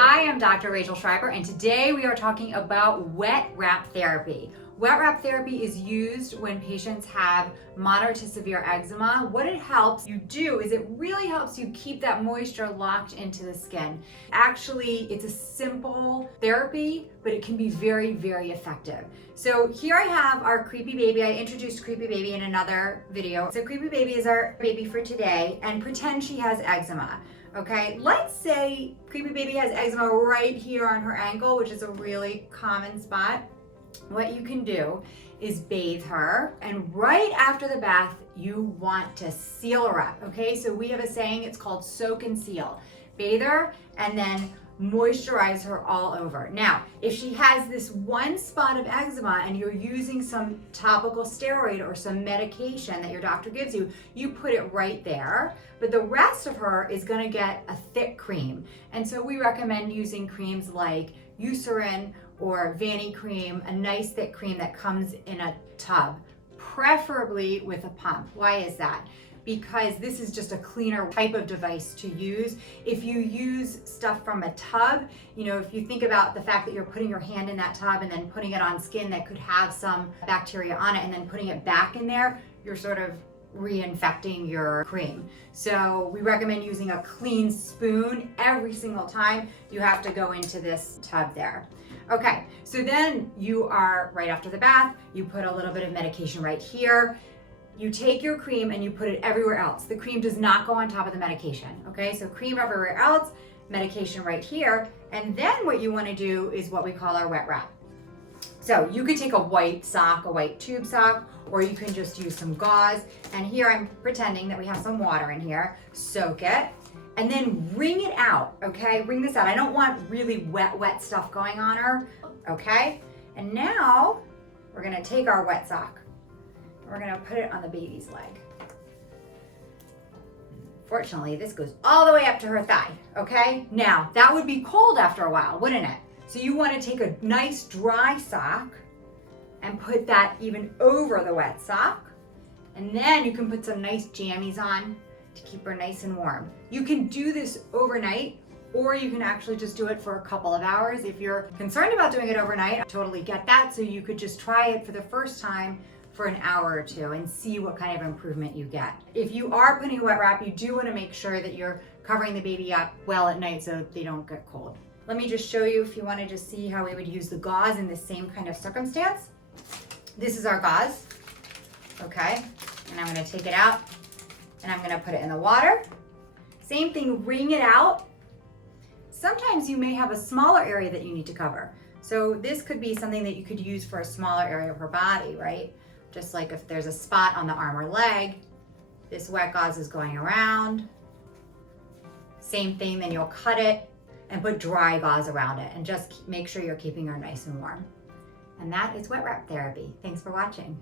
Hi, I'm Dr. Rachel Schreiber, and today we are talking about wet wrap therapy. Wet wrap therapy is used when patients have moderate to severe eczema. What it helps you do is it really helps you keep that moisture locked into the skin. Actually, it's a simple therapy, but it can be very, very effective. So here I have our Creepy Baby. I introduced Creepy Baby in another video. So Creepy Baby is our baby for today, and pretend she has eczema. Okay, let's say Creepy Baby has eczema right here on her ankle, which is a really common spot. What you can do is bathe her, and right after the bath, you want to seal her up, okay? So we have a saying, it's called soak and seal. Bathe her and then moisturize her all over. Now, if she has this one spot of eczema and you're using some topical steroid or some medication that your doctor gives you, you put it right there, but the rest of her is gonna get a thick cream. And so we recommend using creams like Eucerin or Vanny cream, a nice thick cream that comes in a tub, preferably with a pump. Why is that? Because this is just a cleaner type of device to use. If you use stuff from a tub, if you think about the fact that you're putting your hand in that tub and then putting it on skin that could have some bacteria on it and then putting it back in there, you're sort of reinfecting your cream. So we recommend using a clean spoon every single time you have to go into this tub there. Okay, so then you are right after the bath, you put a little bit of medication right here. You take your cream and you put it everywhere else. The cream does not go on top of the medication, okay? So cream everywhere else, medication right here, and then what you wanna do is what we call our wet wrap. So you could take a white sock, a white tube sock, or you can just use some gauze. And here I'm pretending that we have some water in here. Soak it, and then wring it out, okay? Wring this out. I don't want really wet stuff going on her, okay? And now we're gonna take our wet sock. We're gonna put it on the baby's leg. Fortunately, this goes all the way up to her thigh, okay? Now, that would be cold after a while, wouldn't it? So you wanna take a nice dry sock and put that even over the wet sock. And then you can put some nice jammies on to keep her nice and warm. You can do this overnight, or you can actually just do it for a couple of hours. If you're concerned about doing it overnight, I totally get that. So you could just try it for the first time for an hour or two and see what kind of improvement you get. If you are putting a wet wrap, you do want to make sure that you're covering the baby up well at night so they don't get cold. Let me just show you if you want to just see how we would use the gauze in the same kind of circumstance. This is our gauze, okay? And I'm going to take it out and I'm going to put it in the water. Same thing, wring it out. Sometimes you may have a smaller area that you need to cover. So this could be something that you could use for a smaller area of her body, right? Just like if there's a spot on the arm or leg, this wet gauze is going around. Same thing, then you'll cut it and put dry gauze around it and just make sure you're keeping her nice and warm. And that is wet wrap therapy. Thanks for watching.